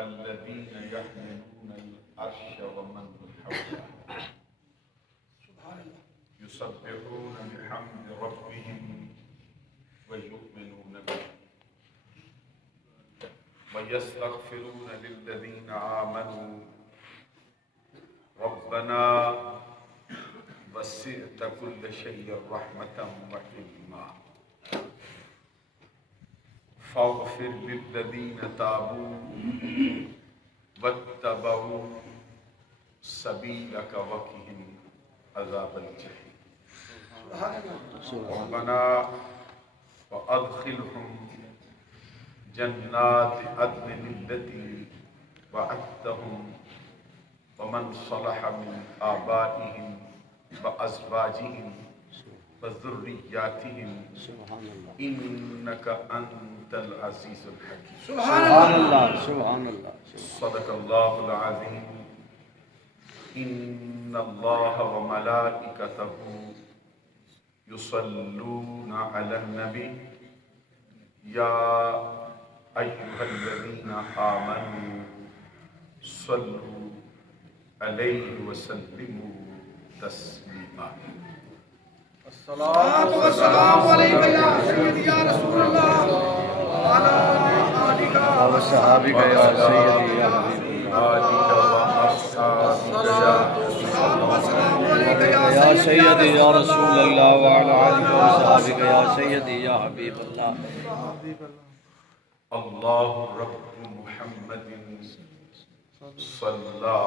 الذين يحملون العرش ومن حوله يسبحون بحمد ربهم ويؤمنون به ويستغفرون للذين آمنوا ربنا وسعت كل شيء رحمة وعلما فاغفر للذين تابوا واتبعوا سبيلك وقهم عذاب الجحيم ربنا وأدخلهم جنات عدن التي وعدتهم ومن صلح من آبائهم وأزواجهم وذرياتهم إنك أنت العزيز الحكيم سبحان اللہ سبحان اللہ صدق الله العظيم إن الله وملائكته يصلون على النبي يا أيها الذين آمنوا صلوا عليه وسلموا تسليما الصلاة والسلام عليك يا سيدي يا رسول الله وعلى آلك وصحابك يا سيدي يا حبيب آلك وأصحابك يا سيدي يا رسول الله وعلى آلك وصحابك يا سيدي يا حبيب الله الله رب محمد صلى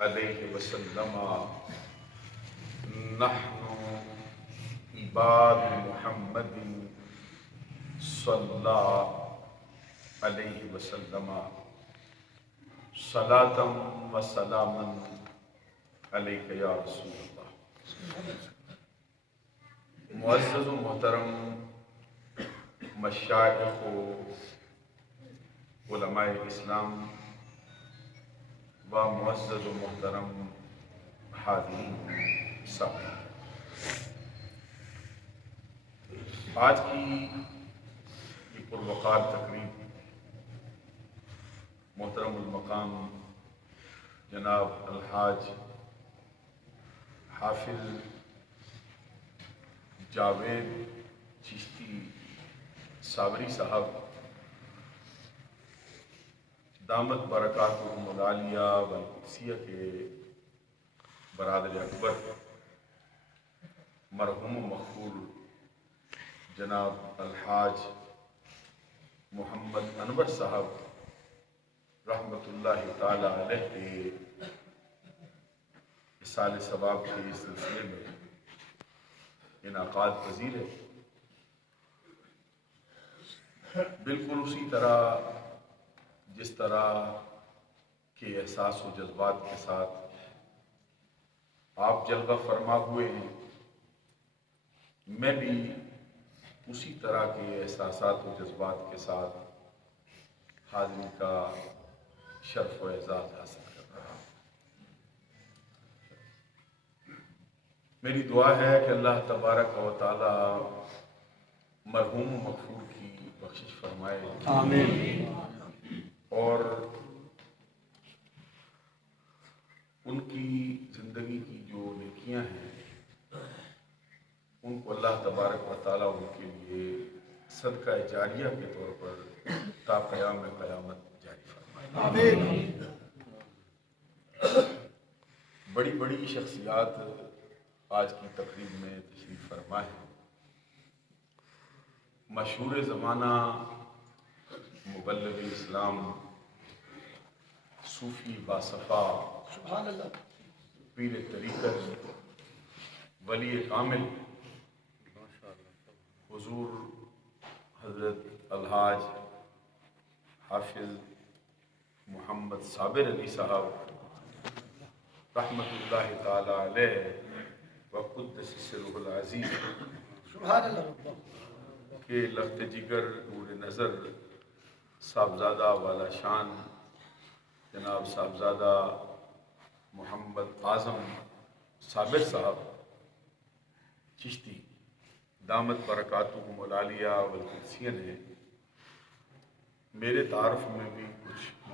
عليه وسلم نحن عباد محمد صلى عليه وسلم صلاة وسلاما عليك يا رسول الله معزز و محترم مشائخ و علماء اسلام و معزز و محترم حاضرین سب، آج کی یہ پروقار تقریب محترم المقام جناب الحاج حافظ جاوید چشتی صابری صاحب دامت برکاتہم العالیہ والقدسیہ کے برادر اکبر مرحوم مغفور جناب الحاج محمد انور صاحب رحمۃ اللہ تعالی علیہ کے اصال ثواب کے سلسلے میں انعقاد پذیر ہے۔ بالکل اسی طرح جس طرح کے احساس و جذبات کے ساتھ آپ جلوہ فرما ہوئے ہیں، میں بھی اسی طرح کے احساسات و جذبات کے ساتھ حاضری کا شرف و اعزاز حاصل کر رہا ہوں۔ میری دعا ہے کہ اللہ تبارک و تعالی مرحوم مغفور کی بخشش فرمائے، آمین، اور ان کی زندگی کی جو نیکیاں ہیں ان کو اللہ تبارک و تعالیٰ ان کے لیے صدقہ جاریہ کے طور پر تا قیام قیامت جاری فرمائے۔ آمین۔ بڑی بڑی شخصیات آج کی تقریب میں تشریف فرما ہے۔ مشہور زمانہ مبلغ اسلام، صوفی باصفا، سبحان اللہ، پیر طریقت، ولی کامل حضور حضرت الحاج حافظ محمد صابر علی صاحب رحمۃ اللہ تعالی علیہ وقدس سرہ العزیز سبحان اللہ کے لفت جگر نور نظر صاحبزادہ والا شان جناب صاحبزادہ محمد اعظم صابر صاحب چشتی دامت برکاتہم العالیہ والقدسیہ نے میرے تعارف میں بھی کچھ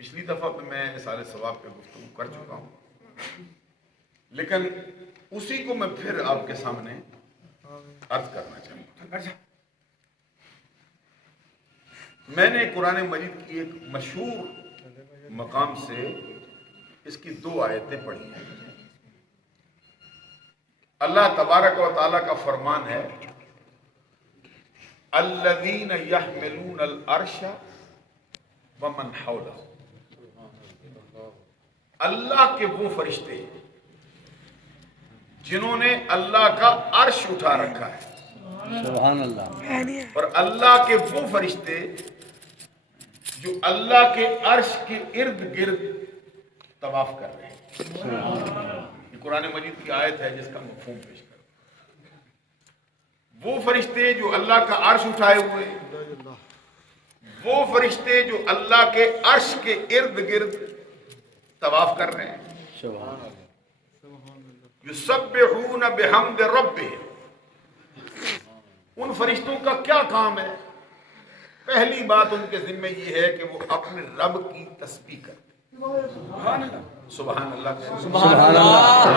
پچھلی دفعہ پہ میں اِصالِ ثواب پہ گفتگو کر چکا ہوں، لیکن اسی کو میں پھر آپ کے سامنے عرض کرنا چاہوں گا۔ میں نے قرآن مجید کی ایک مشہور مقام سے اس کی 2 آیتیں پڑھی ہیں۔ اللہ تبارک و تعالیٰ کا فرمان ہے، الذین یحملون العرش ومن حولہ، اللہ کے وہ فرشتے جنہوں نے اللہ کا عرش اٹھا رکھا ہے، سبحان اللہ، اور اللہ کے وہ فرشتے جو اللہ کے عرش کے ارد گرد طواف کر رہے ہیں۔ یہ قرآن مجید کی آیت ہے جس کا مفہوم پیش کروں۔ وہ فرشتے جو اللہ کا عرش اٹھائے ہوئے، وہ فرشتے جو اللہ کے عرش کے ارد گرد طواف کر رہے ہیں، سبحان اللہ، یسبحون بحمد ربہم۔ ان فرشتوں کا کیا کام ہے؟ پہلی بات ان کے ذمہ یہ ہے کہ وہ اپنے رب کی تسبیح کرتے ہیں۔ سبحان اللہ کہتے ہیں، سبحان اللہ،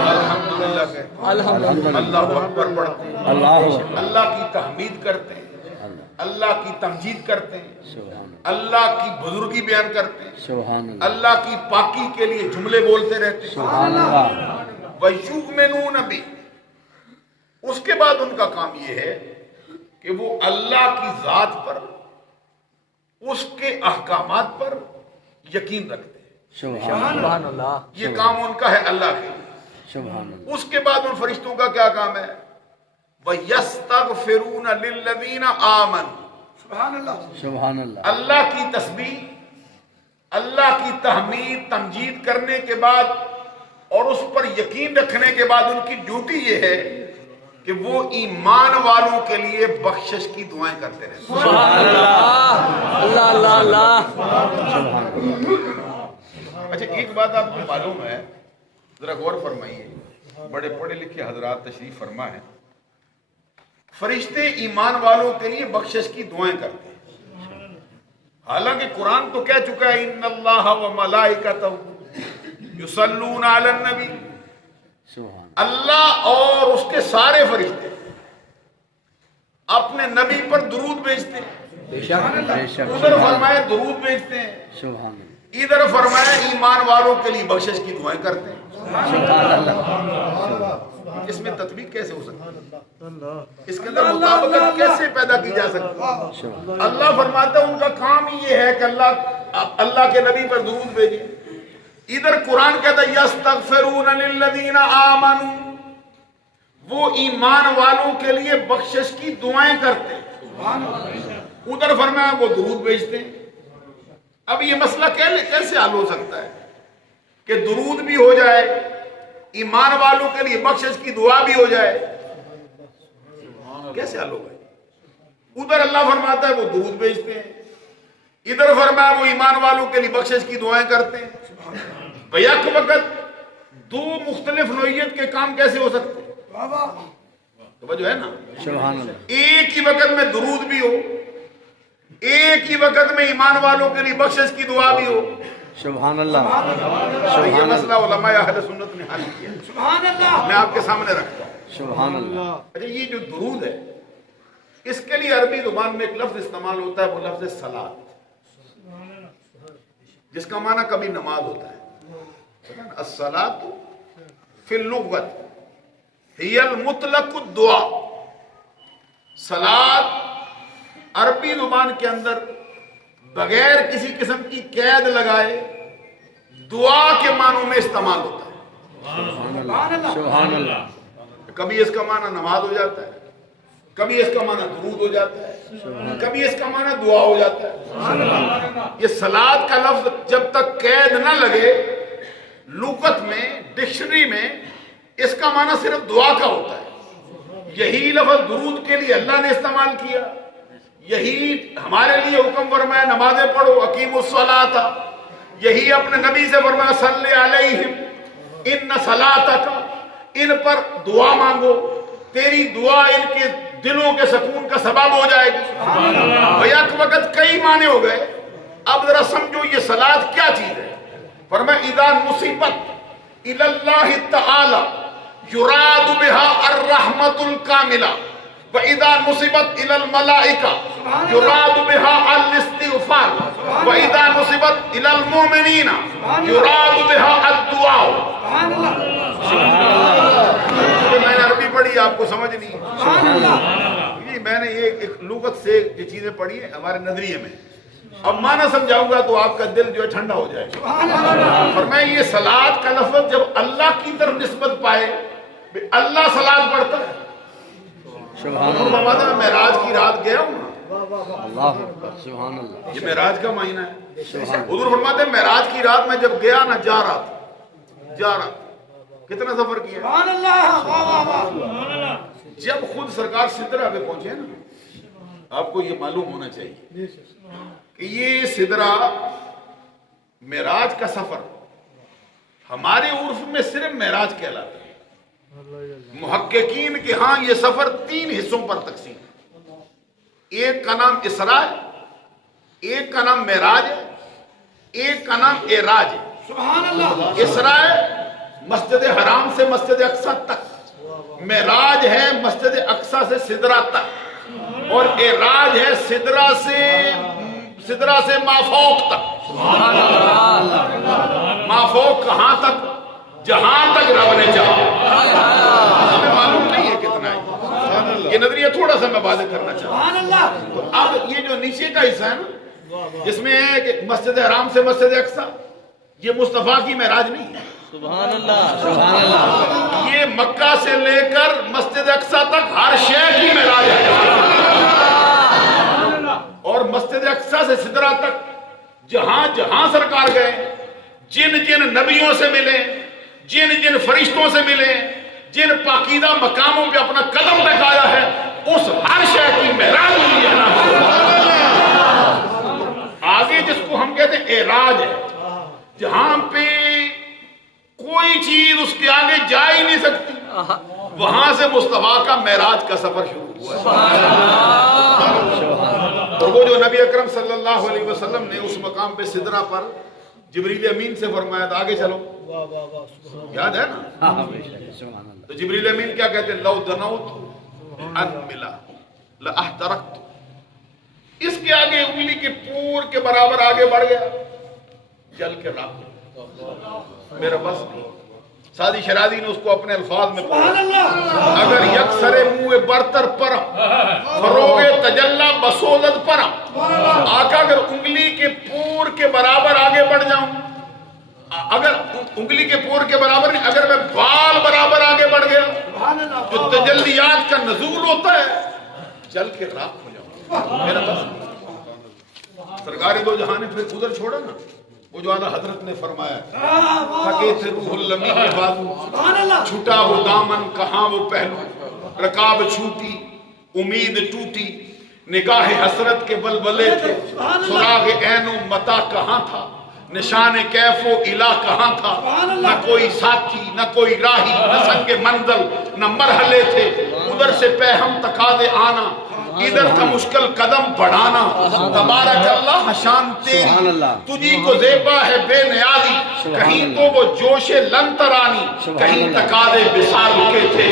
الحمدللہ کہتے ہیں، الحمدللہ، اللہ اکبر پڑھتے ہیں، اللہ اللہ کی تحمید کرتے ہیں، اللہ، اللہ کی تمجید کرتے ہیں، سبحان اللہ، اللہ کی بزرگی بیان کرتے ہیں، سبحان اللہ، اللہ کی پاکی کے لیے جملے بولتے رہتے ہیں۔ سبحان اللہ، وَيُؤْمِنُونَ بِهِ۔ اس کے بعد ان کا کام یہ ہے کہ وہ اللہ کی ذات پر، اس کے احکامات پر یقین رکھتے ہیں۔ سبحان اللہ، یہ کام ان کا ہے اللہ کے۔ سبحان اللہ، اس کے بعد ان فرشتوں کا کیا کام ہے؟ وَيَسْتَغْفِرُونَ لِلَّذِينَ آمَنُوا۔ سبحان اللہ، سبحان اللہ، اللہ کی تسبیح، اللہ کی تحمید تمجید کرنے کے بعد اور اس پر یقین رکھنے کے بعد ان کی ڈیوٹی یہ ہے کہ وہ ایمان والوں کے لیے بخشش کی دعائیں کرتے رہتے ہیں۔ سبحان اللہ، اللہ اللہ اللہ، سبحان اللہ، اچھا ایک بات آپ کو معلوم ہے، ذرا غور فرمائیے، بڑے پڑھے لکھے حضرات تشریف فرما ہے، فرشتے ایمان والوں کے لیے بخشش کی دعائیں کرتے ہیں، حالانکہ قرآن تو کہہ چکا ہے ان اللہ و ملائکتہ یصلون علی النبی، سبحان اللہ اور اس کے سارے فرشتے اپنے نبی پر درود بھیجتے ہیں۔ بے شک، بے شک، ادھر فرمائے درود بھیجتے ہیں، سبحان اللہ، ادھر فرمایا ایمان والوں کے لیے بخشش کی دعائیں کرتے ہیں۔ سبحان اللہ، اس میں تطبیق کیسے ہو سکتی ہے؟ اس کے اندر مطابقت کیسے پیدا کی جا سکتی ہے؟ سبحان اللہ فرماتا ہے ان کا کام ہی یہ ہے کہ اللہ کے نبی پر درود بھیجے۔ ادھر قرآن کہتا ہے یستغفرون للذین آمنوا، وہ ایمان والوں کے لیے بخشش کی دعائیں کرتے ہیں، ادھر فرمایا وہ درود بھیجتے ہیں۔ اب یہ مسئلہ کیسے حل ہو سکتا ہے کہ درود بھی ہو جائے، ایمان والوں کے لیے بخشش کی دعا بھی ہو جائے؟ کیسے حل ہوگا؟ ادھر اللہ فرماتا ہے وہ درود بھیجتے ہیں، ادھر فرمایا وہ ایمان والوں کے لیے بخشش کی دعائیں کرتے ہیں۔ بیک وقت دو مختلف نوعیت کے کام کیسے ہو سکتے ہیں؟ توجہ ہے نا؟ سبحان اللہ، ایک ہی وقت میں درود بھی ہو، ایک ہی وقت میں ایمان والوں کے لیے بخشش کی دعا بھی ہو۔ سبحان اللہ، یہ سبحان مسئلہ اللہ، علماء اہل سنت نے حل کیا، سبحان اللہ، میں آپ کے سامنے رکھتا ہوں۔ سبحان اللہ، اچھا یہ جو درود ہے، اس کے لیے عربی زبان میں ایک لفظ استعمال ہوتا ہے، وہ لفظ صلاۃ، جس کا معنی کبھی نماز ہوتا ہے۔ الصلاۃ فی اللغت ہی المطلق الدعاء، صلاۃ عربی زبان کے اندر بغیر کسی قسم کی قید لگائے دعا کے معنوں میں استعمال ہوتا ہے۔ سبحان اللہ، سبحان اللہ، کبھی اس کا معنی نماز ہو جاتا ہے، کبھی اس کا معنی درود ہو جاتا ہے، کبھی اس کا معنی دعا ہو جاتا ہے۔ یہ صلاۃ کا لفظ جب تک قید نہ لگے لغت میں، ڈکشنری میں اس کا معنی صرف دعا کا ہوتا ہے۔ یہی لفظ درود کے لیے اللہ نے استعمال کیا، یہی ہمارے لیے حکم فرمایا نمازیں پڑھو، اقیموا الصلاۃ، یہی اپنے نبی سے فرمایا صلی علیہم ان صلاتک، ان پر دعا مانگو، تیری دعا ان کے دلوں کے سکون کا سبب ہو جائے گی۔ بیک وقت کئی معنی ہو گئے، اب ذرا سمجھو یہ صلاۃ کیا چیز ہے. فرمایا اذا نصبت الی اللہ تعالی یراد بها الرحمۃ الکاملہ وَإِذَا نُصِبَتْ إِلَى الْمَلَائِكَةِ يُرَادُ بِهَا الْإِسْتِغْفَارُ وَإِذَا نُصِبَتْ إِلَى الْمُؤْمِنِينَ يُرَادُ بِهَا الدُّعَاءُ. میں نے عربی پڑھی آپ کو سمجھ نہیں. میں نے یہ ایک لغت سے یہ چیزیں پڑھی ہیں ہمارے نظریے میں. اب معنی سمجھاؤں گا تو آپ کا دل جو ہے ٹھنڈا ہو جائے گا. فرمایا یہ صلاۃ کا لفظ جب اللہ کی طرف نسبت پائے اللہ صلاۃ پڑھتا ہے. میں معراج کی رات گیا ہوں نا. سبحان اللہ. یہ معراج کا مہینہ ہے. حضور فرماتے ہیں معراج کی رات میں جب گیا نا جا رہا تھا کتنا سفر کیا. جب خود سرکار سدرہ پہ پہنچے نا آپ کو یہ معلوم ہونا چاہیے کہ یہ سدرہ معراج کا سفر ہمارے عرف میں صرف معراج کہلاتا ہے. محققین کے ہاں یہ سفر 3 حصوں پر تقسیم ہے. ایک کا نام اسراء ہے, ایک کا نام معراج ہے, ایک کا نام اعراج ہے. اسراء مسجد حرام سے مسجد اقصی تک, معراج ہے مسجد اقصی سے سدرہ تک, اور اعراج ہے سدرہ سے مافوق تک. مافوق کہاں تک؟ جہاں تک رب نے چاہا. ہمیں معلوم نہیں ہے کتنا ہے. یہ نظریہ تھوڑا سا میں واضح کرنا چاہتا ہوں. تو اب یہ جو نیچے کا حصہ ہے نا جس میں ہے کہ مسجد حرام سے مسجد اقصی, یہ مصطفیٰ کی معراج نہیں ہے. سبحان اللہ. سبحان اللہ. یہ مکہ سے لے کر مسجد اقصی تک ہر شے کی معراج ہے. اور مسجد اقصی سے سدرہ تک جہاں جہاں سرکار گئے, جن جن نبیوں سے ملے, جن جن فرشتوں سے ملے, جن پاکیزہ مقاموں پہ اپنا قدم ٹکایا ہے, اس ہر شے کی معراج ہوئی ہے. آگے جس کو ہم کہتے ہیں اعراج ہے, جہاں پہ کوئی چیز اس کے آگے جا ہی نہیں سکتی, وہاں سے مصطفیٰ کا معراج کا سفر شروع ہوا ہے. اور وہ جو نبی اکرم صلی اللہ علیہ وسلم نے اس مقام پہ سدرہ پر جبریل امین سے فرمایا تھا آگے چلو, یاد ہے نا. تو جبریل امین کیا کہتے ہیں؟ لو دنوت ان ملا لاحترقت. اس کے آگے انگلی کے پور کے برابر آگے بڑھ گیا, جل کے راک میرا بس نہیں. سادی شرازی نے اس کو اپنے الفاظ میں پڑھا, اگر یکسر منہ برتر پرم فروغ تجلا بسولت پرم. آقا اگر انگلی کے پور کے برابر آگے بڑھ جاؤں, اگر انگلی کے پور کے برابر نہیں, اگر میں بال برابر آگے بڑھ گیا, جو تجلیات کا نزول ہوتا ہے, چل کے راک ہو جاؤں میرا بس نہیں. سرکار دو جہاں نے پھر ادھر چھوڑا نا, وہ جو اعلیٰ حضرت نے فرمایا تھکے تھے روح الامین کے بازو, چھوٹا وہ دامن کہاں وہ پہلو, رکاب چھوٹی امید ٹوٹی, نگاہ حسرت کے بلبلے تھے, سراغ عین و متا کہاں تھا, نشان کیف و الہ کہاں تھا, نہ کوئی ساتھی نہ کوئی راہی, نہ سنگ منزل نہ مرحلے تھے, ادھر سے پیہم تقاضے آنا, ادھر تھا مشکل قدم بڑھانا. تبارک اللہ شان تیری تجھی کو زیبا ہے بے نیازی, کہیں تو وہ جوش لنترانی, کہیں تقاضے وصال کے تھے.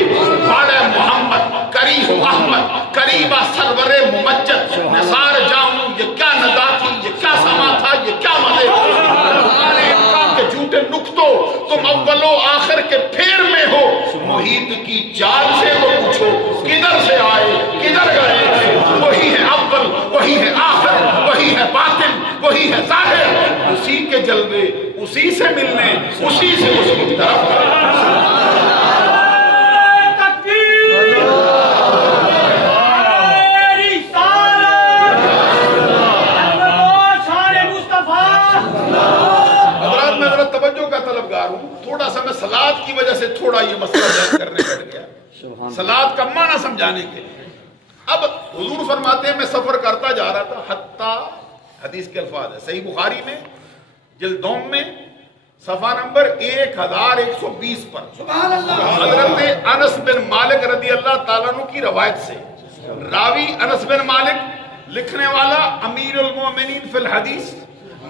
باڑے محمد کری ہو احمد قریبا سرور ممجد, نثار جاؤں یہ کیا ندا تھی, یہ کیا سما تھا, یہ کیا مزے تھے. کے جھوٹے نقطوں تم اول و آخر کے پھیر میں ہو, محیط کی چال سے تو پوچھو کدھر سے آئے کدھر گئے تھے. وہی ہے اول وہی ہے آخر وہی ہے باطن وہی ہے ظاہر, اسی کے جلوے اسی سے ملنے اسی سے اس کی طرف. تھوڑا سا میں صلاۃ کی وجہ سے تھوڑا یہ مسئلہ بیان کرنے بیٹھ گیا, صلاۃ کا معنی سمجھانے کے لیے. اب حضور فرماتے ہیں میں سفر کرتا جا رہا تھا, حتیٰ حدیث کے الفاظ ہے صحیح بخاری میں جلد دوم میں صفحہ نمبر 1120 پر حضرت انس بن مالک رضی اللہ تعالیٰ عنہ کی روایت سے, راوی انس بن مالک, لکھنے والا امیر المومنین فی الحدیث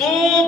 2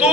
2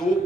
2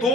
2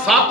7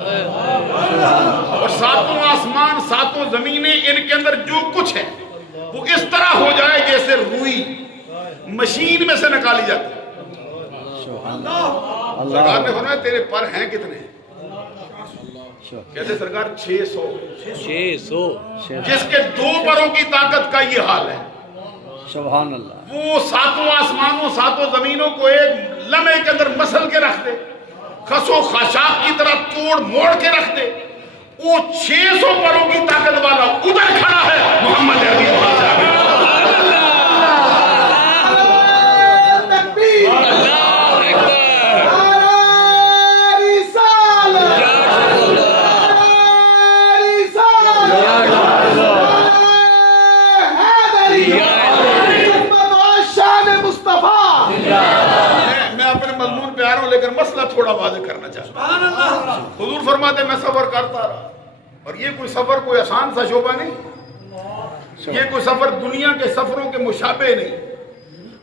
اور ساتوں آسمان ساتوں زمینیں ان کے اندر جو کچھ ہے وہ اس طرح ہو جائے جیسے روئی مشین میں سے نکالی جاتی ہے۔ سرکار نے فرمایا تیرے پر ہیں کتنے؟ کہتے سرکار 600 جس کے 2 پروں کی طاقت کا یہ حال ہے سبحان اللہ وہ ساتوں آسمانوں ساتوں زمینوں کو ایک لمحے کے اندر مسل کے رکھ دے، خسو خاشاک کی طرح توڑ موڑ کے رکھ دے۔ وہ 600 پروں کی طاقت والا ادھر کھڑا ہے محمد عربی وہاں سے آگے۔ لیکن مسئلہ تھوڑا واضح کرنا چاہتا ہوں۔ حضور فرماتے میں سفر کرتا رہا، اور یہ کوئی سفر کوئی آسان سا شعبہ نہیں، یہ کوئی سفر دنیا کے سفروں کے مشابہ نہیں۔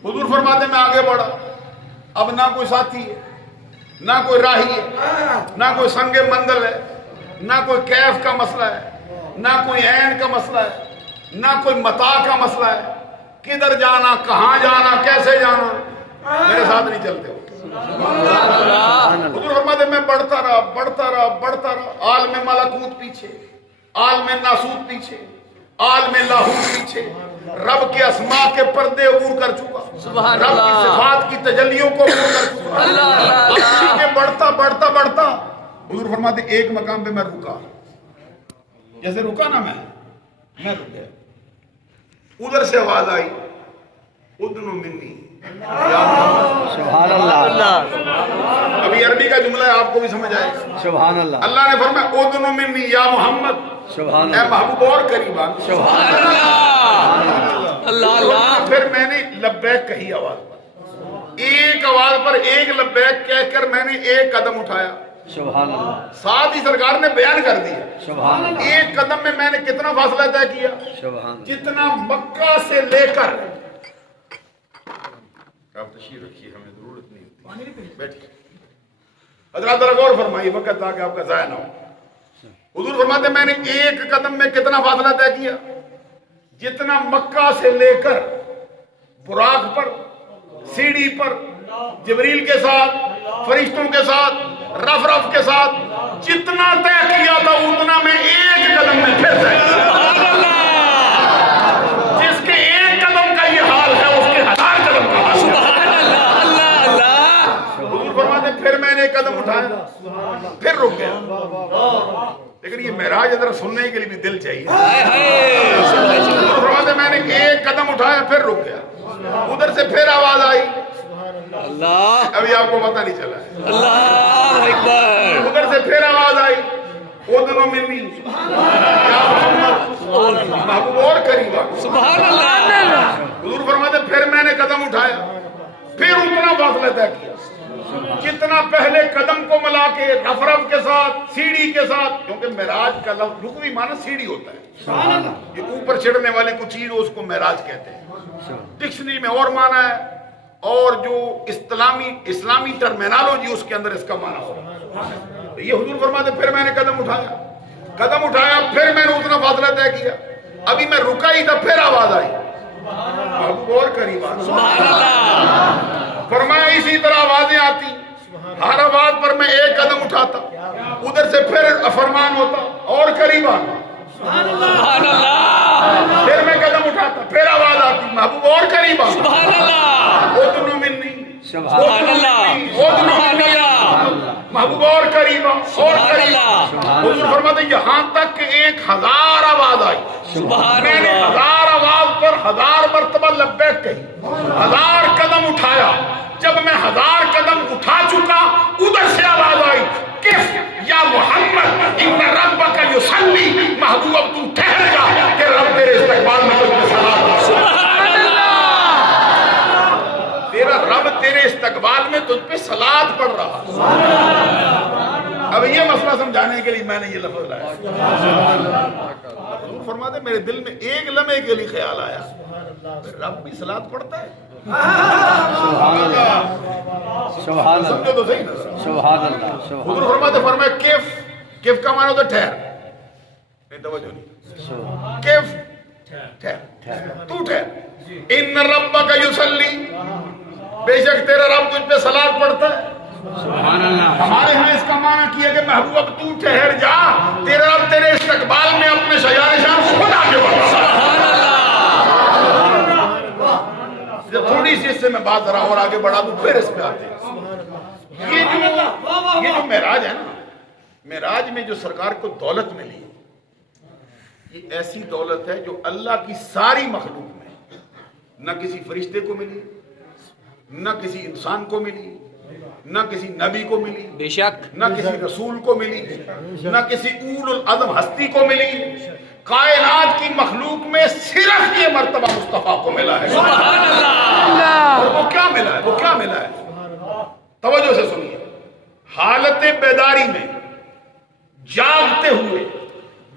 حضور فرماتے میں آگے بڑھا، اب نہ کوئی ساتھی ہے، نہ کوئی راہی ہے، نہ کوئی سنگ مندل ہے، نہ کوئی کیف کا مسئلہ ہے، نہ کوئی عین کا مسئلہ ہے، نہ کوئی متاع کا مسئلہ ہے، کدھر جانا، کہاں جانا، کیسے جانا، میرے ساتھ نہیں چلتے ہو۔ حضور فرماتے میں بڑھتا رہا بڑھتا رہا بڑھتا رہا، عالم ملکوت پیچھے، عالم ناسوت پیچھے، عالم لاہوت پیچھے، رب کے اسماء کے پردے عبور کر چکا، رب کی صفات کی تجلیوں کو عبور کر چکا، کے بڑھتا بڑھتا بڑھتا حضور فرماتے ایک مقام پہ میں رکا، جیسے رکا نا میں رک گیا، ادھر سے آواز آئی ادنو منی سبحان اللہ۔ ابھی عربی کا جملہ ہے، آپ کو بھی سمجھ آئے گا۔ سبحان اللہ۔ اللہ نے فرمایا اذن منی یا محمد، سبحان اے اللہ۔ محبوب اور قریب آ۔ سبحان اللہ۔ اللہ اللہ۔ پھر میں نے لبیک کہی آواز پر، ایک آواز پر ایک لبیک کہہ کر میں نے ایک قدم اٹھایا، سبحان اللہ۔ ساتھ ہی سرکار نے بیان کر دیا سبحان اللہ۔ ایک قدم میں میں نے کتنا فاصلہ طے کیا، سبحان اللہ۔ جتنا مکہ سے لے کر، آپ تشریف رکھیے ہمیں ضرورت نہیں ہوتی، بیٹھیے حضرات ذرا غور فرمائیے وقت تاکہ آپ کا ضائع نہ ہو۔ حضور فرماتے میں نے ایک قدم میں کتنا فاصلہ طے کیا، جتنا مکہ سے لے کر براق پر، سیڑھی پر، جبریل کے ساتھ، فرشتوں کے ساتھ، رف رف کے ساتھ جتنا طے کیا تھا اتنا میں ایک قدم میں پھر طے کیا۔ جس کے ایک قدم کا یہ حال ہے اس کے 1000 قدم کا حال ہے۔ حضور فرماتے پھر میں نے ایک قدم اٹھایا پھر رک گیا، لیکن یہ معراج ذرا سننے کے لیے بھی دل چاہیے۔ حضور فرماتے میں نے ایک قدم اٹھایا پھر رک گیا، ادھر سے پھر آواز آئی، اللہ ابھی آپ کو پتہ نہیں چلا ہے، اللہ اکبر۔ ادھر سے پھر آواز آئی اذن منی یا محمد، محبوب اور قریب آ۔ سبحان اللہ۔ حضور فرماتے پھر میں نے قدم اٹھایا پھر اتنا فاصلہ طے کیا جتنا پہلے قدم کو ملا کے رف رف کے ساتھ، سیڑھی کے ساتھ، کیونکہ معراج کا لفظ لغوی معنی سیڑھی ہوتا ہے، یہ اوپر چڑھنے والی کچھ چیز اس کو معراج کہتے ہیں، ڈکشنری میں اور معنی ہے، اور جو اسلامی ٹرمینالوجی اس کے اندر اس کا معنی ہوتا ہے۔ یہ حضور فرماتے پھر میں نے قدم اٹھایا پھر میں نے اتنا فاصلہ طے کیا، ابھی میں رکا ہی تھا پھر آواز آئی محبوب اور قریب آ۔ سبحان اللہ۔ فرمایا اسی طرح آوازیں آتی، ہر آواز پر میں ایک قدم اٹھاتا، ادھر سے پھر فرمان ہوتا اور قریب آنا، سبحان اللہ۔ پھر میں قدم اٹھاتا پھر آواز آتی محبوب اور قریب آنا، سبحان اللہ۔ اذن منی سبحان اللہ۔ سبحان اللہ۔ محبوب اور قریب اور قریب۔ حضور فرماتے یہاں تک کہ 1000 آواز آئی، میں نے 1000 آواز پر 1000 مرتبہ لبیک کہی، 1000 قدم اٹھایا، جب میں 1000 قدم اٹھا چکا ادھر سے آواز آئی کف یا محمد ان ربک یصلی، محبوب اب تو ٹھہر جا کہ رب تیرے استقبال میں تجھ پہ صلات، تیرا رب تیرے استقبال میں تجھ پہ صلات پڑھ رہا۔ اب یہ مسئلہ سمجھانے کے لیے میں نے یہ لفظ لایا۔ حضور فرماتے میرے دل میں ایک لمحے کے لیے خیال آیا رب بھی صلات پڑھتا ہے، سبحان اللہ۔ سبحان سمجھو اللہ۔ تو صحیح نا۔ سبحان اللہ۔ حضور فرماتے فرمایا کیف کیف کا معنی ہوتا ٹھہر، نہیں توجہ نہیں، کیف ٹھہر، تو ٹھہر، ان ربک یصلی، بے شک تیرا رب تجھ پہ صلاۃ پڑھتا ہے۔ ہمارے ہاں اس کا معنی کیا کہ محبوب اب تو ٹھہر جا، تیرا رب تیرے استقبال میں اپنے شجاع شان خود آگے بڑھتا ہے۔ تھوڑی سی اس سے میں بات ذرا اور آگے بڑھا دوں پھر اس پہ آتے ہیں۔ یہ جو معراج ہے نا، معراج میں جو سرکار کو دولت ملی، یہ ایسی دولت ہے جو اللہ کی ساری مخلوق میں نہ کسی فرشتے کو ملی، نہ کسی انسان کو ملی، نہ کسی نبی کو ملی، بے شک نہ کسی رسول کو ملی، نہ کسی اول العزم ہستی کو ملی۔ کائنات کی مخلوق میں صرف یہ مرتبہ مصطفیٰ کو ملا ہے۔ سبحان اللہ۔ اور وہ کیا ملا ہے؟ وہ کیا ملا ہے؟ توجہ سے سنیے، حالت بیداری میں جاگتے ہوئے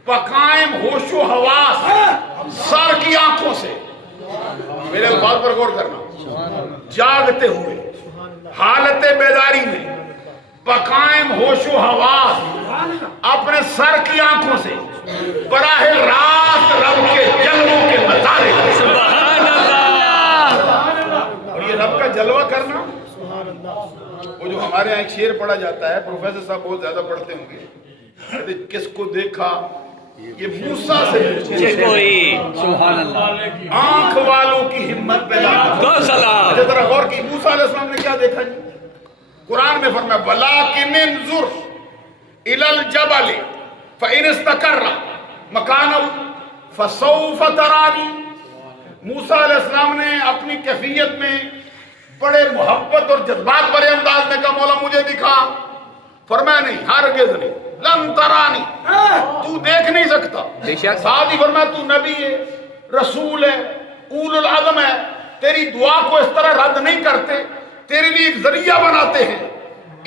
بقائم ہوش و حواس، سر کی آنکھوں سے، میرے الفاظ پر غور کرنا، جاگتے ہوئے حالت بیداری میں بقائم ہوش و حواس اپنے سر کی آنکھوں سے براہ راست رب کے جلووں کے نظارے، سبحان اللہ۔ اور یہ رب کا جلوہ کرنا، وہ جو ہمارے یہاں ایک شعر پڑھا جاتا ہے، پروفیسر صاحب بہت زیادہ پڑھتے ہوں گے، کس کو دیکھا یہ موسیٰ سے کوئی، سبحان اللہ، آنکھ والوں کی ہمت پیدا دو سلام۔ ذرا غور کی، موسیٰ علیہ السلام نے کیا دیکھا جی؟ قرآن میں فرمایا وَلَٰكِنِ انظُرْ إِلَى الْجَبَلِ فَإِنِ اسْتَقَرَّ مَكَانَهُ فَسَوْفَ تَرَانِي۔ موسیٰ علیہ السلام نے اپنی کیفیت میں بڑے محبت اور جذبات بھرے انداز میں کہا مولا مجھے دکھا، فرمایا نہیں، ہرگز نہیں، لن ترانی، تو دیکھ نہیں سکتا۔ ساتھ ہی فرمایا تو نبی ہے، رسول ہے، اول العزم ہے، تیری دعا کو اس طرح رد نہیں کرتے، تیرے لیے ایک ذریعہ بناتے ہیں،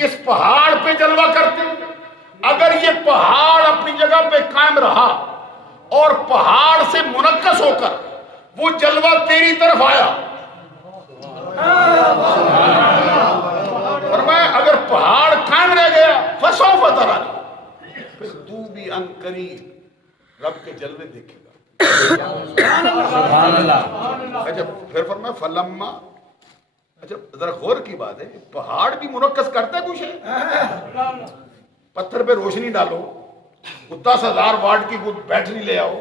اس پہاڑ پہ جلوہ کرتے ہیں۔ اگر یہ پہاڑ اپنی جگہ پہ قائم رہا اور پہاڑ سے منعکس ہو کر وہ جلوہ تیری طرف آیا، فرمایا اگر پہاڑ قائم رہ گیا فسوف ترانی، پھر تو بھی ان قریب رب کے جلوے دیکھے گا۔ سبحان اللہ۔ اچھا پھر فرمایا فلما، اچھا ذرا غور کی بات ہے، پہاڑ بھی منعکس کرتا ہے کچھ ہے؟ پتھر پہ روشنی ڈالو، 10,000 واٹ کی بیٹری لے آؤ،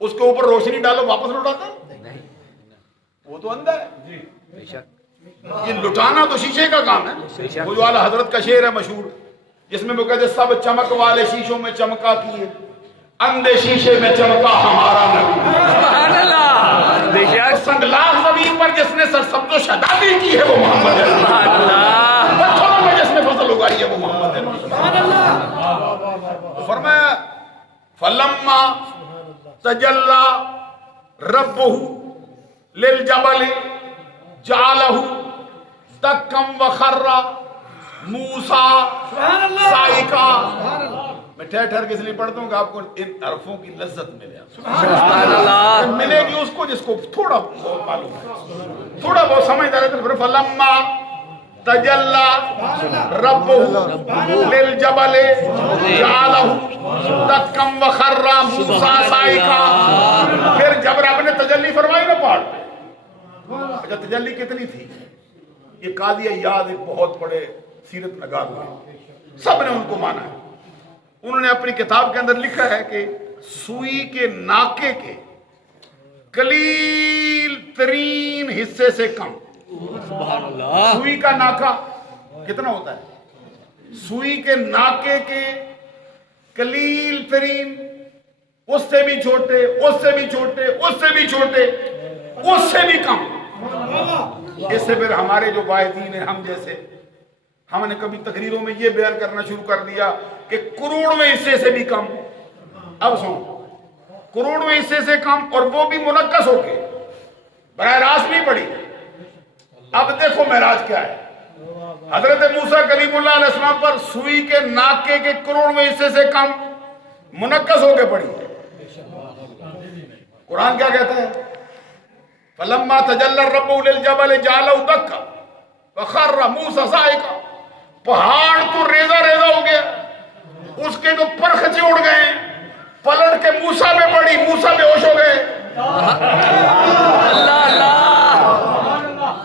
اس کے اوپر روشنی ڈالو، واپس لوٹاتا ہے؟ وہ تو اندھا ہے۔ بے شک یہ لٹانا تو شیشے کا کام ہے۔ وہ جو اعلیٰ حضرت کا شعر ہے مشہور، جس میں وہ کہتے سب چمک والے شیشوں میں چمکا کیے، اندھے شیشے میں چمکا ہمارا نبی۔ سبحان اللہ، بے شک سنگلاس زمین پر جس نے سرسبز و شدادی کی ہے وہ محمد ہے۔ سبحان اللہ۔ پتھروں میں جس نے فصل اگائی ہے وہ محمد ہے۔ سبحان اللہ۔ فرمایا فلما تجلی ربہ للجبل جعلہ دکا وخر موسیٰ صائقا۔ میں ٹھہر ٹھہر کے اس لیے پڑھتا ہوں کہ آپ کو ان حرفوں کی لذت ملے، سبحان اللہ۔ ملے گی اس کو جس کو تھوڑا بہت معلوم ہے، تھوڑا بہت سمجھدار ہے۔ پھر فلما تجلی ربہ للجبل جعلہ دکا وخر موسیٰ صائقا۔ پھر جب رب نے تجلی فرمائی نا پہاڑ پہ، اچھا تجلی کتنی تھی؟ یہ قاضی ایاز ایک بہت بڑے سیرت نگار ہوئے، سب نے ان کو مانا ہے۔ انہوں نے اپنی کتاب کے اندر لکھا ہے کہ سوئی کے ناکے کے قلیل ترین حصے سے کم، سبحان اللہ۔ سوئی کا ناکا کتنا ہوتا ہے؟ سوئی کے ناکے کے قلیل ترین، اس سے بھی چھوٹے، اس سے بھی چھوٹے، اس سے بھی چھوٹے، اس سے بھی کم۔ اس سے پھر ہمارے جو باعثین ہیں، ہم جیسے، ہم نے کبھی تقریروں میں یہ بیان کرنا شروع کر دیا کہ کروڑویں حصے سے بھی کم۔ اب سنو، کروڑویں حصے سے کم، اور وہ بھی منعکس ہو کے، براہ راست نہیں پڑی۔ اب دیکھو معراج کیا ہے۔ حضرت موسیٰ کلیم اللہ علیہ السلام پر سوئی کے ناکے کے کروڑویں حصے سے کم منعکس ہو کے پڑی۔ قرآن کیا کہتا ہے؟ فلما تجلی الرب للجبل جعلہ دکا وخر موسیٰ صائقا۔ پہاڑ تو ریزہ ریزہ ہو گیا، اس کے تو پرخچے اڑ گئے، پلٹ کے موسیٰ پہ پڑی، موسیٰ بے ہوش ہو گئے۔ اللہ اللہ،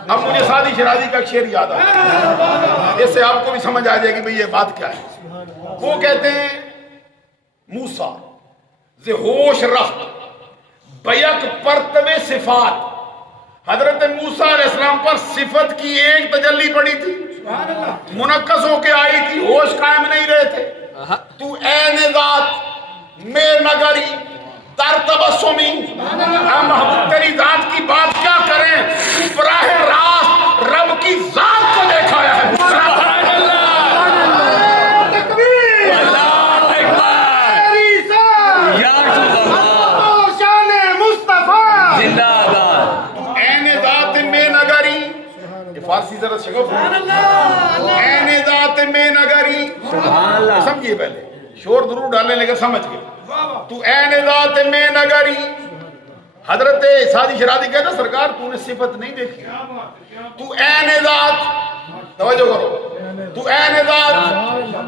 اب مجھے سادی شرازی کا ایک شعر یاد آیا، اس سے آپ کو بھی سمجھ آ جائے گی بھئی یہ بات کیا ہے۔ وہ کہتے ہیں موسیٰ ز ہوش رفت بیک پرتو صفات، حضرت موسیٰ علیہ السلام پر صفت کی ایک تجلی پڑی تھی، منعکس ہو کے آئی تھی، ہوش قائم نہیں رہے تھے۔ تو عین ذات میں نگری در تبسمی، اے محبوب تیری ذات کی بات کیا کریں، براہ راست رب کی ذات کو دیکھایا ہے۔ فارسی ذرا شگف عین ذات میں نگری، سمجھیے پہلے شور ضرور ڈالنے لگے سمجھ گئے۔ تو عین ذات میں نگری، حضرت سادی شرازی کہتا سرکار تو نے صفت نہیں دیکھی، تو عین ذات، توجہ کرو، تو عین ذات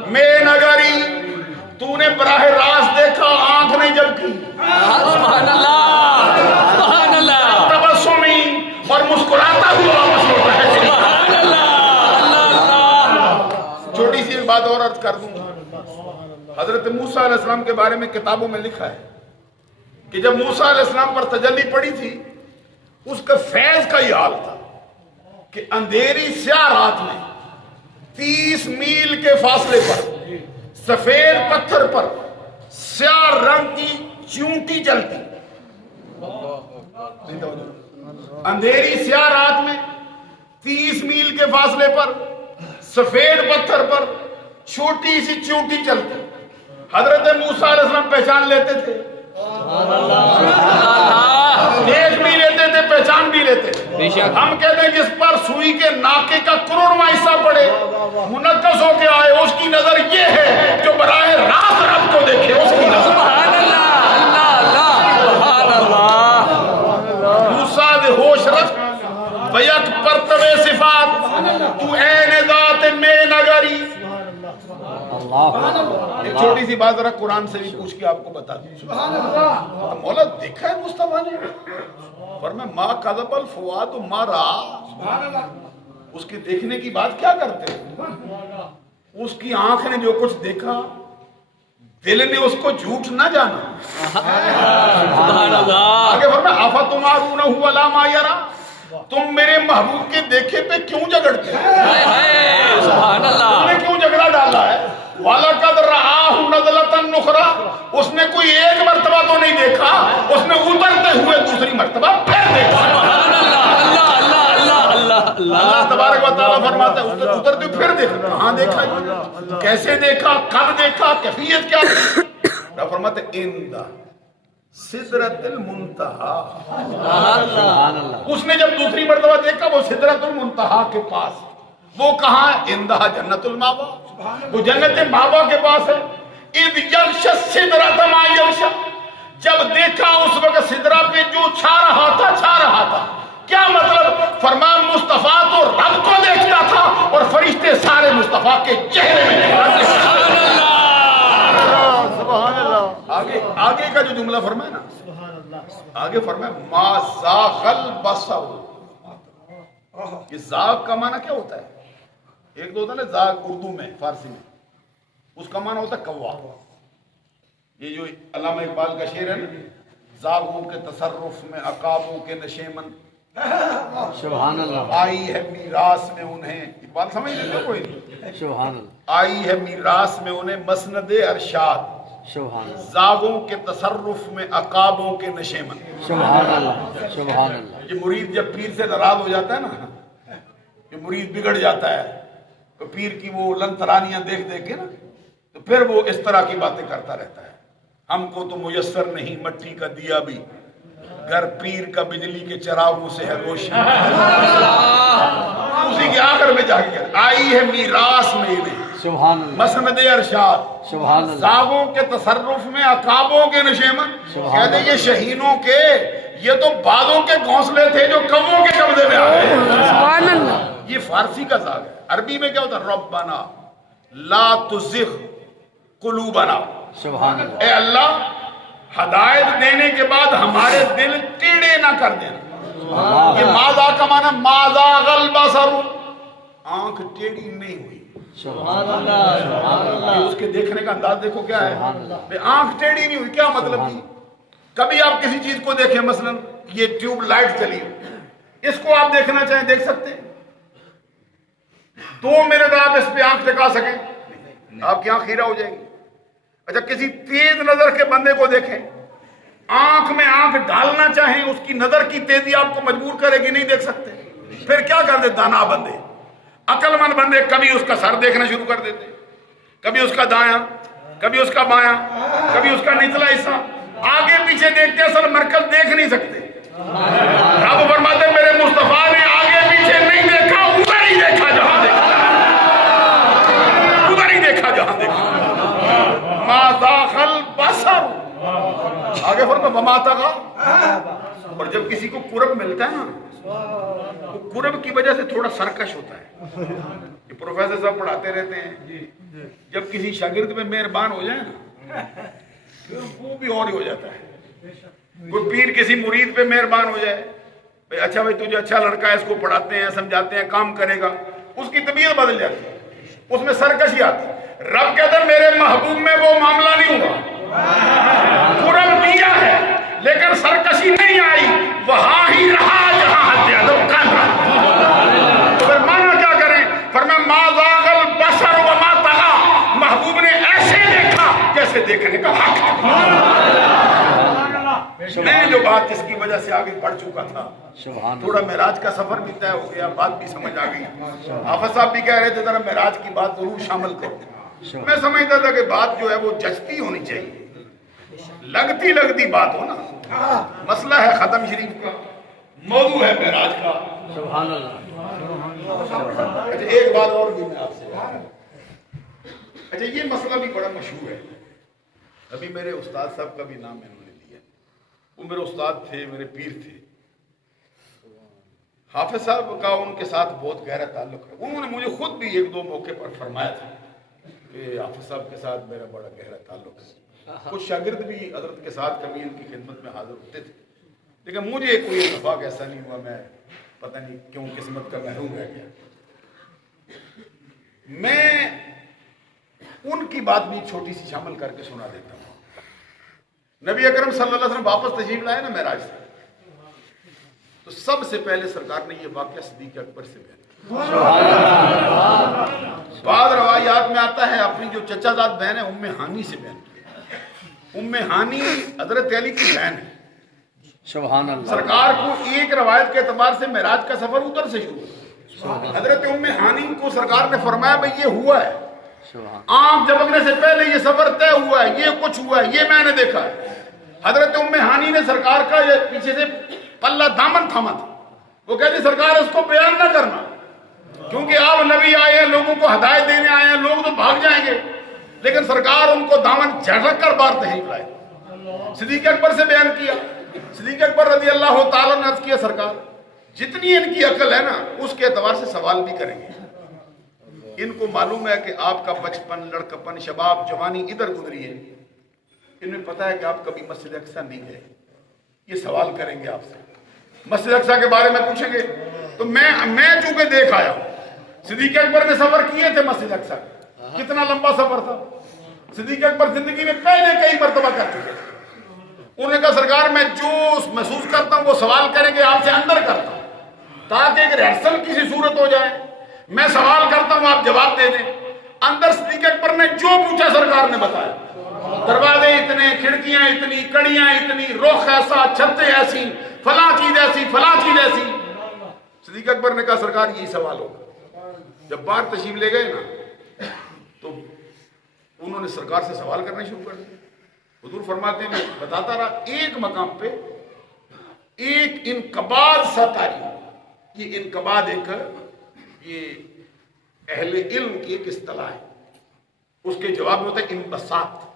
میں نگری، تو نے براہ راست دیکھا، آنکھ نہیں جھپکی، سبحان اللہ سبحان اللہ، تبسمی اور مسکراتا ہوا واپس لوٹا ہے۔ سبحان اللہ اللہ۔ چھوٹی سی بات اور عرض کر دوں، حضرت موسیٰ علیہ السلام کے بارے میں کتابوں میں لکھا ہے کہ جب موسیٰ علیہ السلام پر تجلی پڑی تھی، اس کے فیض کا یہ حال تھا کہ اندھیری سیاہ رات میں 30 میل کے فاصلے پر سفید پتھر پر سیاہ رنگ کی چونٹی چلتی، اندھیری سیاہ رات میں 30 میل کے فاصلے پر سفید پتھر پر چھوٹی سی چونٹی چلتی، حضرت موسیٰ علیہ السلام پہچان لیتے تھے، دیکھ بھی لیتے تھے، پہچان بھی لیتے تھے۔ ہم کہتے ہیں جس پر سوئی کے ناکے کا کروڑواں حصہ پڑے، منعکس ہو کے آئے، اس کی نظر یہ ہے جو براہ راست رب کو دیکھے، اس کی نظر۔ سبحان اللہ اللہ اللہ، سبحان اللہ۔ موسیٰ دے ہوش رفت بیک پرتو صفات، تو عین ذات میں نگری۔ ایک چھوٹی سی بات ذرا قرآن سے بھی پوچھ کے آپ کو بتا دوں، مولا دیکھا ہے مصطفیٰ نے؟ فرمایا ما کذب الفؤاد ما رأى، اس کے دیکھنے کی بات کیا کرتے ہیں؟ اس کی آنکھ نے جو کچھ دیکھا، دل نے اس کو جھوٹ نہ جانا۔ سبحان اللہ۔ آگے فرمایا افتمارونہ علی ما یری، تم میرے محبوب کے دیکھے پہ کیوں جھگڑتے ہیں؟ سبحان اللہ۔ تم نے کیوں جھگڑا ڈالا ہے؟ وَلَقَدْ رَآهُ نَزْلَةً أُخْرَىٰ، اس نے کوئی ایک مرتبہ تو نہیں دیکھا، اس نے اترتے ہوئے دوسری مرتبہ پھر دیکھا۔ سبحان اللہ اللہ اللہ اللہ اللہ اللہ۔ اللہ تبارک و تعالیٰ فرماتا ہے اترتے پھر دیکھا، کہاں دیکھا، کیسے دیکھا، کب دیکھا، کیفیت کیا تھی؟ اللہ فرماتا ہے عند سدرۃ المنتہا، اس نے جب دوسری مرتبہ دیکھا وہ سدرۃ المنتہا کے پاس، وہ کہاں ہے؟ عندہا جنت المأوا، وہ جنت مأوا کے پاس ہے۔ اذ یغشی السدرۃ ما یغشی، جب دیکھا اس وقت سدرہ پہ جو چھا رہا تھا، کیا مطلب؟ فرمان مصطفیٰ تو رب کو دیکھتا تھا اور فرشتے سارے مصطفیٰ کے چہرے میں سبحان اللہ۔ آگے کا جو جملہ فرمایا نا، آگے فرمایا ما زاغ البصر، یہ زاغ کا معنی کیا ہوتا ہے؟ ایک تو ہوتا ہے نا زاغ اردو میں، فارسی میں، اس کا معنی ہوتا ہے کوا۔ یہ جو علامہ اقبال کا شعر ہے نا، زاغوں کے تصرف میں عقابوں کے نشیمن، سبحان اللہ آئی ہے میراث میں انہیں، اقبال سمجھ لیتے کوئی نہیں، سبحان اللہ آئی ہے میراث میں انہیں مسند ارشاد، سبحان اللہ زاغوں کے تصرف میں عقابوں کے نشیمن۔ سبحان اللہ سبحان اللہ۔ یہ مرید جب پیر سے ناراض ہو جاتا ہے نا، یہ مرید بگڑ جاتا ہے، تو پیر کی وہ لن ترانیاں دیکھ دیکھ کے نا، تو پھر وہ اس طرح کی باتیں کرتا رہتا ہے۔ ہم کو تو میسر نہیں مٹی کا دیا بھی، گر پیر کا بجلی کے چراغوں سے ہے روشنی۔ اسی کے آخر میں جا کے آئی ہے میراث میں انہیں، سبحان اللہ مسند ارشاد، سبحان اللہ زاغوں کے تصرف میں عقابوں کے نشیمن۔ کہتے ہیں یہ شہینوں کے، یہ تو بادوں کے گھونسلے تھے جو کووں کے قبضے میں آ گئے۔ سبحان اللہ۔ یہ فارسی کا زاغ ہے، عربی میں کیا ہوتا ہے؟ ربنا لا تزغ قلوبنا، سبحان اللہ، اے اللہ ہدایت دینے کے بعد ہمارے دل ٹیڑے نہ کر دینا۔ یہ ماذا کا معنی ماذا البصر، آنکھ ٹیڑھی نہیں ہوئی۔ سبحان اللہ، سبحان یہ اللہ، اس کے دیکھنے کا انداز دیکھو کیا ہے، بے آنکھ ٹیڑھی نہیں ہوئی، کیا مطلب جی؟ کبھی آپ کسی چیز کو دیکھیں، مثلا یہ ٹیوب لائٹ چلی ہو، اس کو آپ دیکھنا چاہیں دیکھ سکتے ہیں؟ 2 منٹ آپ اس پہ آنکھ ٹکا سکیں؟ آپ کی آنکھ خیرہ ہو جائے گی۔ اچھا کسی تیز نظر کے بندے کو دیکھیں، آنکھ میں آنکھ ڈالنا چاہیں، اس کی نظر کی تیزی آپ کو مجبور کرے گی، نہیں دیکھ سکتے۔ پھر کیا کر دے دانا بندے، عقل مند بندے کبھی اس کا سر دیکھنا شروع کر دیتے، کبھی اس کا دایاں، کبھی اس کا بایاں، کبھی اس کا نچلا حصہ، آگے پیچھے دیکھتے اصل مرکز دیکھ نہیں سکتے۔ رب فرماتے میرے مصطفیٰ نے آگے پیچھے نہیں دیکھا، ادھر ہی دیکھا جہاں دیکھا، ادھر ہی دیکھا جہاں دیکھا۔ ما ذاق البصر، آگے فرمایا وما طغى۔ اور جب کسی کو قرب ملتا ہے نا، وہ قرب کی وجہ سے تھوڑا سرکش ہوتا ہے۔ یہ پروفیسر صاحب پڑھاتے رہتے ہیں، جب کسی شاگرد پہ مہربان ہو جائے نا، وہ بھی اور ہی ہو جاتا ہے۔ کوئی پیر کسی مرید پہ مہربان ہو جائے، بھئی اچھا بھائی تجھے اچھا لڑکا ہے، اس کو پڑھاتے ہیں، سمجھاتے ہیں، کام کرے گا، اس کی طبیعت بدل جاتی ہے، اس میں سرکشی آتی ہے۔ رب کہتا ہے میرے محبوب میں وہ معاملہ نہیں ہوا، قرب دیا ہے لیکن سرکشی نہیں آئی، وہاں ہی رہا جہاں حد ادب کر رہا۔ تو پھر مانا کیا کریں؟ فرمایا ما ذاق البصر وما طغى، محبوب نے ایسے دیکھا جیسے دیکھنے کا حق ہے۔ میں جو بات جس کی وجہ سے آگے بڑھ چکا تھا، سبحان تھوڑا معراج کا سفر بھی طے ہو گیا، بات بھی سمجھ آ گئی۔ حافظ صاحب بھی کہہ رہے تھے ذرا معراج کی بات ضرور شامل کرو۔ میں سمجھتا تھا کہ بات جو ہے وہ جچتی ہونی چاہیے، لگتی بات ہو نا۔ مسئلہ ہے ختم شریف کا، موضوع ہے معراج کا۔ سبحان اللہ، اچھا ایک بات اور بھی میں آپ سے، اچھا یہ مسئلہ بھی بڑا مشہور ہے، ابھی میرے استاد صاحب کا بھی نام انہوں نے لیا، وہ میرے استاد تھے، میرے پیر تھے۔ حافظ صاحب کا ان کے ساتھ بہت گہرا تعلق ہے، انہوں نے مجھے خود بھی 1-2 موقع پر فرمایا تھا کہ حافظ صاحب کے ساتھ میرا بڑا گہرا تعلق ہے۔ کچھ شاگرد بھی حضرت کے ساتھ کبھی ان کی خدمت میں حاضر ہوتے تھے، لیکن مجھے کوئی اتفاق ایسا نہیں ہوا، میں پتہ نہیں کیوں قسمت کا محروم رہ گیا۔ میں ان کی بات بھی چھوٹی سی شامل کر کے سنا دیتا ہوں۔ نبی اکرم صلی اللہ علیہ وسلم واپس تشریف لائے نا معراج سے، تو سب سے پہلے سرکار نے یہ واقعہ صدیق اکبر سے بیان کیا۔ بعض روایات میں آتا ہے اپنی جو چچا زاد بہن ہے ام ہانی سے بیان کیا۔ ام ہانی حضرت علی کی بہن ہے۔ سبحان اللہ، سرکار کو ایک روایت کے اعتبار سے معراج کا سفر ادھر سے شروع ہوا۔ حضرت ام ہانی کو سرکار نے فرمایا بھئی یہ ہوا ہے، آنکھ جھپکنے سے پہلے یہ سفر طے ہوا ہے، یہ کچھ ہوا ہے، یہ میں نے دیکھا ہے۔ حضرت ام ہانی نے سرکار کا یہ پیچھے سے پلہ دامن تھاما تھا، وہ کہتی سرکار اس کو بیان نہ کرنا، کیونکہ آپ نبی آئے ہیں، لوگوں کو ہدایت دینے آئے ہیں، لوگ تو بھاگ جائیں گے، لیکن سرکار ان کو دامن جھٹک کر باہر تشریف لائے۔ صدیق اکبر سے بیان کیا۔ صدیق اکبر رضی اللہ تعالیٰ نے عرض کیا سرکار جتنی ان کی عقل ہے نا اس کے اعتبار سے سوال بھی کریں گے، ان کو معلوم ہے کہ آپ کا بچپن، لڑکپن، شباب، جوانی ادھر گزری ہے، انہیں پتا ہے کہ آپ کبھی مسجد اقصی نہیں گئے، یہ سوال کریں گے آپ سے، مسجد اقصی کے بارے میں پوچھیں گے۔ تو میں چونکہ دیکھ آیا ہوں، صدیق اکبر نے سفر کیے تھے مسجد اقصی، کتنا لمبا سفر تھا، صدیق اکبر زندگی میں پہلے کئی مرتبہ کر چکے تھے۔ انہوں نے کہا سرکار میں جو محسوس کرتا ہوں وہ سوال کریں گے آپ سے اندر کرتا ہوں، تاکہ ایک ریہرسل کسی صورت ہو جائے، میں سوال کرتا ہوں آپ جواب دے دیں۔ اندر صدیق اکبر نے جو پوچھا سرکار نے بتایا، دروازے اتنے، کھڑکیاں اتنی، کڑیاں اتنی، رخ ایسا، چھتیں ایسی، فلاں چیز ایسی، فلاں چیز ایسی۔ صدیق اکبر نے کہا سرکار یہی سوال ہوگا۔ جب باہر تشریف لے گئے نا تو انہوں نے سرکار سے سوال کرنا شروع کر دیا۔ حضور فرماتے ہیں میں بتاتا رہا، ایک مقام پہ ایک انقباض سا تاری، یہ انقباض ایک یہ اہل علم کی ایک اصطلاح ہے، اس کے جواب میں ہوتا ہے انبساط۔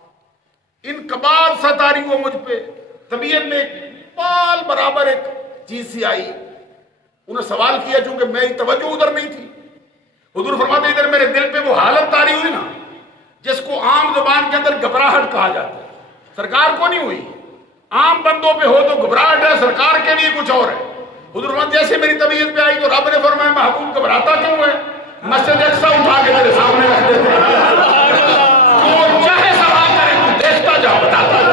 انقباض سا تاری ہوا مجھ پہ، طبیعت میں ایک بال برابر ایک چیز سی آئی۔ انہوں سوال کیا چونکہ میری توجہ ادھر نہیں تھی، حضور فرماتے ادھر میرے دل پہ وہ حالت تاری ہوئی نا جس کو عام زبان کے اندر گھبراہٹ کہا جاتا ہے، سرکار کو نہیں ہوئی. عام بندوں پہ ہو تو گھبراہٹ ہے، سرکار کے لیے کچھ اور ہے. حضور فرماتے جیسے میری طبیعت پہ آئی تو رب نے فرمایا محبوب گھبراتا کیوں ہے؟ مسجد اقصی اٹھا کے میرے سامنے رکھ دیتے ہیں، جو چاہے سوال کرے تو دیکھتا جا، بتاتا جا.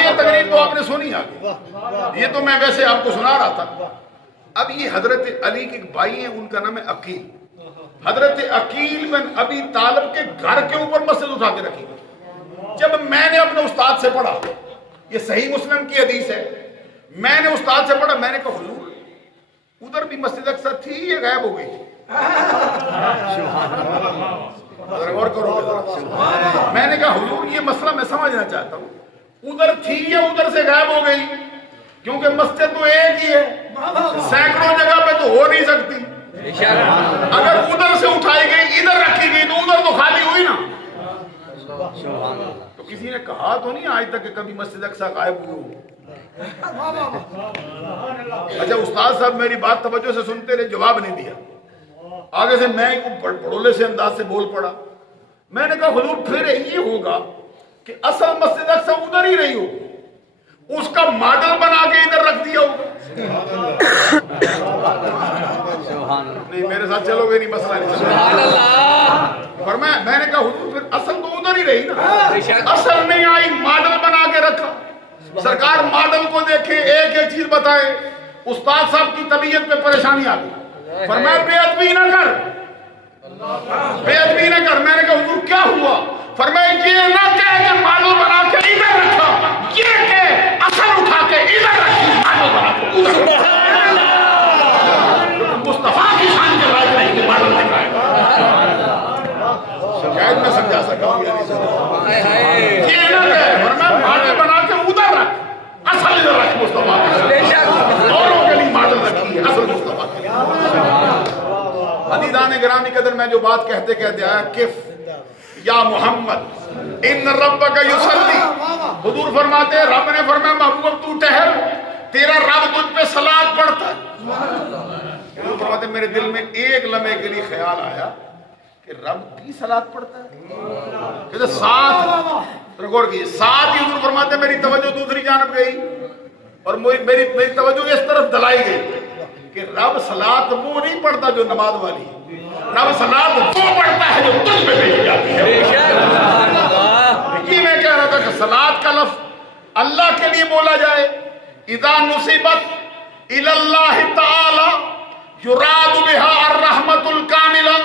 یہ تقریر تو آپ نے سنی آگے، یہ تو میں ویسے آپ کو سنا رہا تھا. اب یہ حضرت علی کے ایک بھائی ہیں، ان کا نام ہے عقیل. حضرت عقیل بن ابی طالب کے گھر کے اوپر مسجد اٹھا کے رکھی. جب میں نے اپنے استاد سے پڑھا، یہ صحیح مسلم کی حدیث ہے، میں نے استاد سے پڑھا، میں نے کہا حضور ادھر بھی مسجد اقصی تھی، یہ غائب ہو گئی. غور کرو. میں نے کہا حضور یہ مسئلہ میں سمجھنا چاہتا ہوں، ادھر تھی یا ادھر سے غائب ہو گئی؟ کیونکہ مسجد تو ایک ہی ہے، سینکڑوں جگہ پہ تو ہو نہیں سکتی. اگر ادھر سے اٹھائی گئی ادھر رکھی گئی تو ادھر تو خالی ہوئی نا. تو کسی نے کہا تو نہیں آج تک کہ کبھی مسجد اقصی غائب ہوئی ہو. اچھا استاد صاحب میری بات توجہ سے سنتے رہے، جواب نہیں دیا. آگے سے میں بڑولے سے انداز سے بول پڑا. میں نے کہا حضور پھر یہ ہوگا کہ اصل مسجد اقصی ادھر ہی رہی ہو، اس کا ماڈل بنا کے ادھر رکھ دیا ہوگا. نہیں میرے ساتھ چلو گے نہیں، مسئلہ نہیں. پر میں نے کہا حضور پھر اصل تو ادھر ہی رہی نا، اصل نہیں آئی، ماڈل بنا کے رکھا. سرکار ماڈل کو دیکھے، ایک ایک چیز بتائے. استاد صاحب کی طبیعت پہ پریشانی آ گئی، فرمایا بے ادبی نہ کر، بے ادبی نہ کر. میں نے کہا حضور کیا ہوا؟ فرمایا یہ نہ کہہ کہ ماڈل بنا کے ادھر رکھا، یہ کہ اثر اٹھا کے ادھر رکھی، ماڈل بنا کے ادھر. مصطفیٰ کی شان کے لائق نہیں کہ ماڈل دکھائے. شاید میں سمجھا سکا ہوں یا نہیں سمجھا. یہ نہ کہہ، فرمایا ماڈل بنا کے ادھر رکھ، اصل ادھر رکھ. مصطفیٰ اوروں کے لیے ماڈل رکھی ہے، اصل مصطفیٰ کے لیے. عزیزان گرامی قدر میں جو بات کہتے کہتے آیا، کف یا محمد ان ربک یصلی. حضور فرماتے ہیں رب نے فرمایا محبوب تو ٹہر، تیرا رب تجھ پہ صلاۃ پڑھتا ہے. حضور فرماتے ہیں میرے دل میں ایک لمحے کے لیے خیال آیا کہ رب بھی صلاۃ پڑھتا ہے. کہ ساتھ غور کیجیے، ساتھ ہی حضور فرماتے ہیں میری توجہ دوسری جانب گئی اور میری توجہ اس طرف دلائی گئی کہ رب صلاۃ وہ نہیں پڑھتا جو نماز والی، رب صلاۃ وہ پڑھتا ہے جو تجھ پہ بھیجی جاتی ہے. یہ میں کہہ رہا تھا کہ صلاۃ کا لفظ اللہ کے لیے بولا جائے. اذا نصبت الی اللہ تعالی یراد بها الرحمت الکاملہ.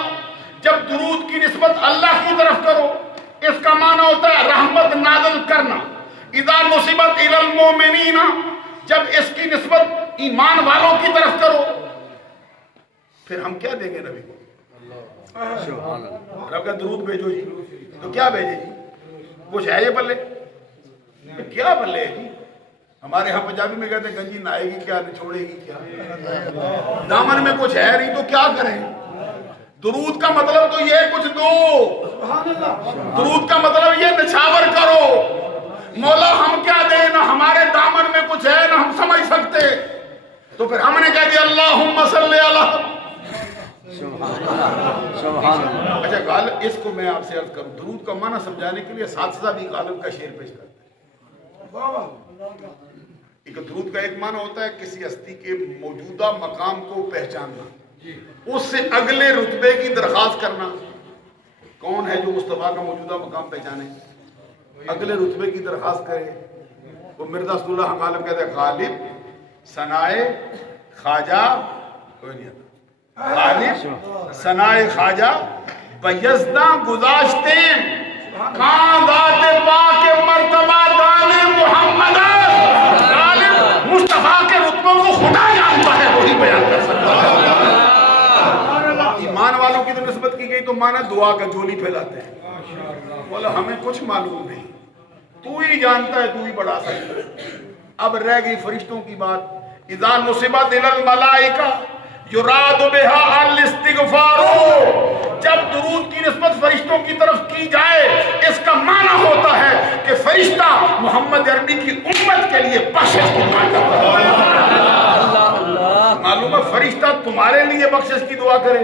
جب درود کی نسبت اللہ کی طرف کرو اس کا معنی ہوتا ہے رحمت نازل کرنا. اذا نصبت الی المؤمنین، جب اس کی نسبت ایمان والوں کی طرف کرو. پھر ہم کیا دیں گے نبی کو؟ رب کا درود بھیجو جی، تو کیا بھیجے جی؟ کچھ ہے یہ بلے؟ کیا بلے ہے جی؟ ہمارے ہاں پنجابی میں کہتے ہیں گنجی نہائے گی کیا، چھوڑے گی کیا، دامن میں کچھ ہے نہیں تو کیا کریں؟ درود کا مطلب تو یہ کچھ دو، درود کا مطلب یہ نچھاور کرو. مولا ہم کیا دیں، نہ ہمارے دامن میں کچھ ہے نہ ہم سمجھ سکتے. تو پھر ہم نے کہہ دیا اللہم صلی علی. اچھا غالب اس کو میں آپ سے عرض کروں، درود کا معنی سمجھانے کے لیے اساتذہ بھی غالب کا شعر پیش کرتے ہیں. ایک درود کا ایک معنی ہوتا ہے کسی ہستی کے موجودہ مقام کو پہچاننا، اس سے اگلے رتبے کی درخواست کرنا. کون ہے جو مصطفیٰ کا موجودہ مقام پہچانے، اگلے رتبے کی درخواست کرے؟ وہ مرزا اسد اللہ غالب کہتے ہیں غالب ثنائے خواجہ، کوئی نہیں آتا، غالب ثنائے خواجہ بیزدہ گذاشتے کہاں ذات پاک مرتبہ دان محمد. غالب مصطفیٰ کے رتبوں کو خدا جانتا ہے، وہی بیان کر سکتا ہے. ایمان والوں کی تو نسبت کی گئی تو مانا دعا کا جولی پھیلاتے ہیں. بولا ہمیں کچھ معلوم نہیں، تو ہی جانتا ہے، تو ہی بڑھا سکتا ہے. اب رہ گئی فرشتوں کی بات. اذا نصبت الی الملائکہ یراد بها الاستغفار. جب درود کی نسبت فرشتوں کی طرف کی جائے اس کا معنی ہوتا ہے کہ فرشتہ محمد عربی کی امت کے لیے بخشش کی دعا کرتا ہے. معلوم ہے فرشتہ تمہارے لیے بخشش کی دعا کرے.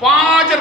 5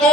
2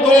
2,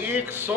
100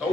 100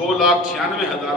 2,96,000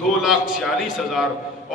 2,46,000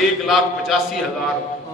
1,85,000,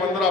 15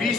20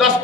10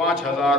5,000,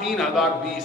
3,020,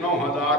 9,000,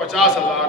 50,000,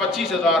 25,000,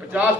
50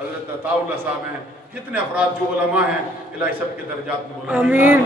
حضرت عطا اللہ صاحب ہیں، جتنے افراد جو علماء ہیں، الہی سب کے درجات میں بلند آمین۔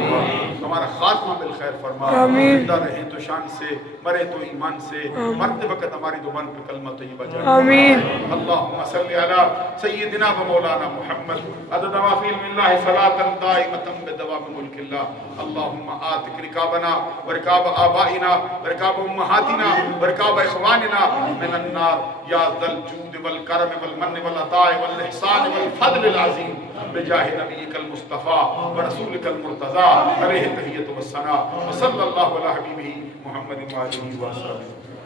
ہمارا خاتمہ بالخیر فرما، آمین۔ زندہ رہیں تو شان سے، مرے تو ایمان سے، مرتے وقت ہماری زبان پہ کلمہ طیبہ جاری۔ آمین۔ اللہم صلی علی سیدنا و مولانا محمد عدد ما فی علم اللہ صلاة دائمة بدوام ملک اللہ۔ اللہم آتک رکابنا ورکاب آبائنا ورکاب امہاتنا ورکاب اخواننا من النار یا ذا الجود والکرم والمن والعطاء والاحسان والفضل العظیم بجاہ نبیک المصطفیٰ ورسولک المرتضی علیہ تحیت والثناء وصلی اللہ علی حبیبہ محمد وآلہ وسلم۔